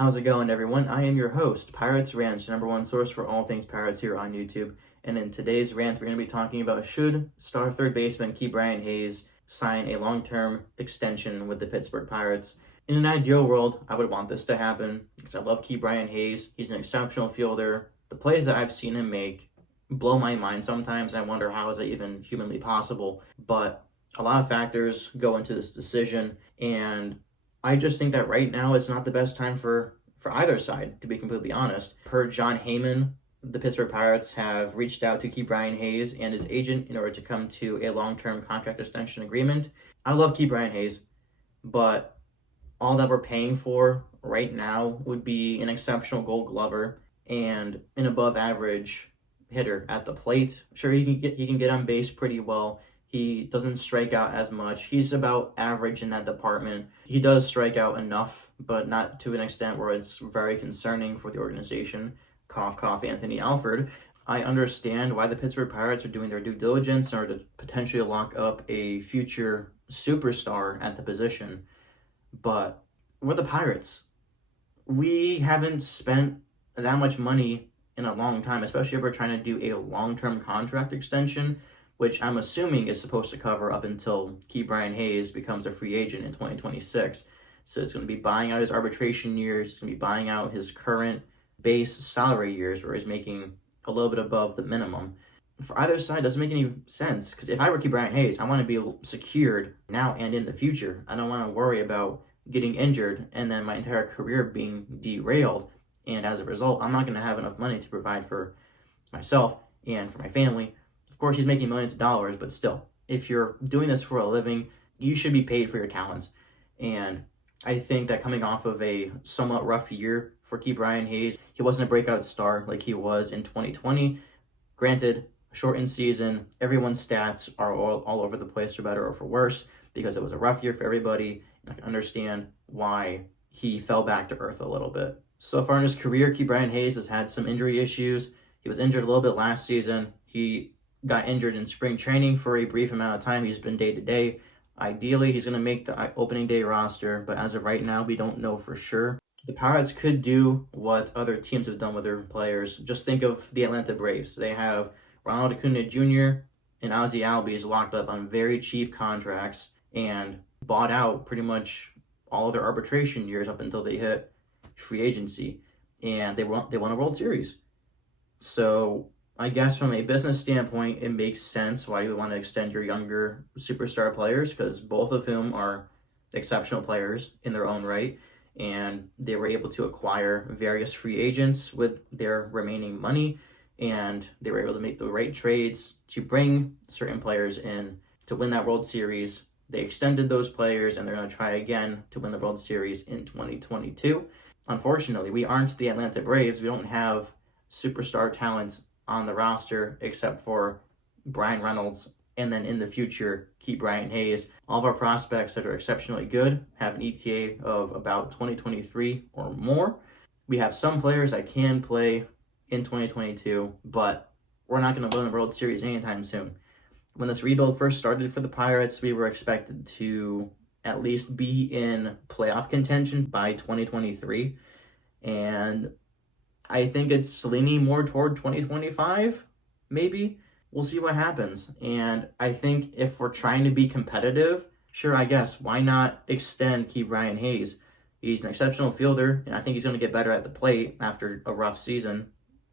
How's it going, everyone? I am your host, Pirates Rant, your number one source for all things Pirates here on YouTube. And in today's rant, we're going to be talking about should star third baseman KeBryan Hayes sign a long-term extension with the Pittsburgh Pirates. In an ideal world, I would want this to happen because I love KeBryan Hayes. He's an exceptional fielder. The plays that I've seen him make blow my mind sometimes. I wonder how is it even humanly possible. But a lot of factors go into this decision, and I just think that right now it's not the best time for either side, to be completely honest. Per John Heyman, the Pittsburgh Pirates have reached out to KeBryan Hayes and his agent in order to come to a long-term contract extension agreement. I love KeBryan Hayes, but all that we're paying for right now would be an exceptional Gold Glover and an above-average hitter at the plate. Sure, he can get on base pretty well. He doesn't strike out as much. He's about average in that department. He does strike out enough, but not to an extent where it's very concerning for the organization. Cough, cough, Anthony Alford. I understand why the Pittsburgh Pirates are doing their due diligence in order to potentially lock up a future superstar at the position. But we're the Pirates. We haven't spent that much money in a long time, especially if we're trying to do a long-term contract extension, which I'm assuming is supposed to cover up until KeBryan Hayes becomes a free agent in 2026. So it's going to be buying out his arbitration years. It's going to be buying out his current base salary years where he's making a little bit above the minimum. For either side, it doesn't make any sense, because if I were KeBryan Hayes, I want to be secured now and in the future. I don't want to worry about getting injured and then my entire career being derailed. And as a result, I'm not going to have enough money to provide for myself and for my family. Of course, he's making millions of dollars, but still, if you're doing this for a living, you should be paid for your talents. And I think that coming off of a somewhat rough year for KeBryan Hayes, he wasn't a breakout star like he was in 2020. Granted, shortened season, everyone's stats are all over the place, for better or for worse, because it was a rough year for everybody. And I can understand why he fell back to earth a little bit. So far in his career, KeBryan Hayes has had some injury issues. He was injured a little bit last season. He got injured in spring training for a brief amount of time. He's been day-to-day. Ideally, he's going to make the opening day roster, but as of right now, we don't know for sure. The Pirates could do what other teams have done with their players. Just think of the Atlanta Braves. They have Ronald Acuna Jr. and Ozzie Albies locked up on very cheap contracts and bought out pretty much all of their arbitration years up until they hit free agency, and they won a World Series. So I guess from a business standpoint, it makes sense why you would want to extend your younger superstar players, because both of whom are exceptional players in their own right, and they were able to acquire various free agents with their remaining money, and they were able to make the right trades to bring certain players in to win that World Series. They extended those players, and they're going to try again to win the World Series in 2022. Unfortunately, we aren't the Atlanta Braves. We don't have superstar talent on the roster except for Bryan Reynolds, and then in the future, KeBryan Hayes. All of our prospects that are exceptionally good have an ETA of about 2023 or more. We have some players that can play in 2022, but we're not going to win the World Series anytime soon. When this rebuild first started for the Pirates, we were expected to at least be in playoff contention by 2023, and I think it's leaning more toward 2025, maybe. We'll see what happens. And I think if we're trying to be competitive, sure, I guess, why not extend KeBryan Hayes? He's an exceptional fielder, and I think he's going to get better at the plate after a rough season.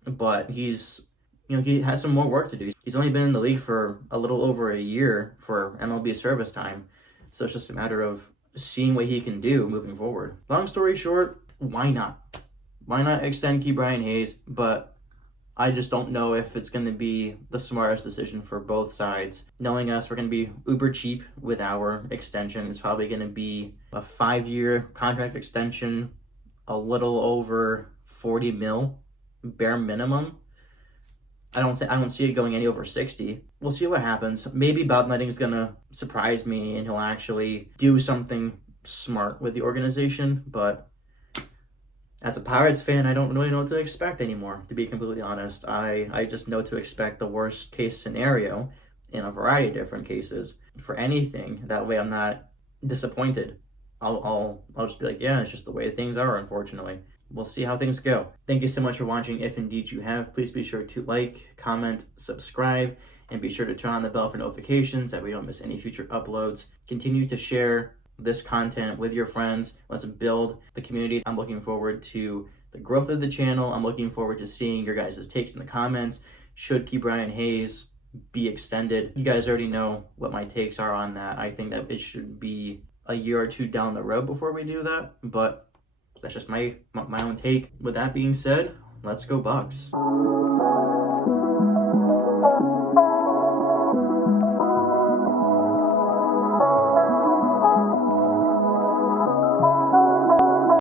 But he has some more work to do. He's only been in the league for a little over a year for MLB service time. So it's just a matter of seeing what he can do moving forward. Long story short, why not? Why not extend KeBryan Hayes? But I just don't know if it's going to be the smartest decision for both sides. Knowing us, we're going to be uber cheap with our extension. It's probably going to be a 5-year contract extension, a little over $40 million, bare minimum. I don't see it going any over 60. We'll see what happens. Maybe Bob Nutting's going to surprise me and he'll actually do something smart with the organization, but as a Pirates fan, I don't really know what to expect anymore, to be completely honest. I just know to expect the worst case scenario in a variety of different cases for anything. That way I'm not disappointed. I'll just be like, yeah, it's just the way things are, unfortunately. we'll see how things go. Thank you so much for watching. If indeed you have, please be sure to like, comment, subscribe, and be sure to turn on the bell for notifications that we don't miss any future uploads. Continue to share this content with your friends. Let's build the community. I'm looking forward to the growth of the channel. I'm looking forward to seeing your guys' takes in the comments. Should KeBryan Hayes be extended? You guys already know what my takes are on that. I think that it should be a year or two down the road before we do that, but that's just my own take. With that being said, let's go Bucks.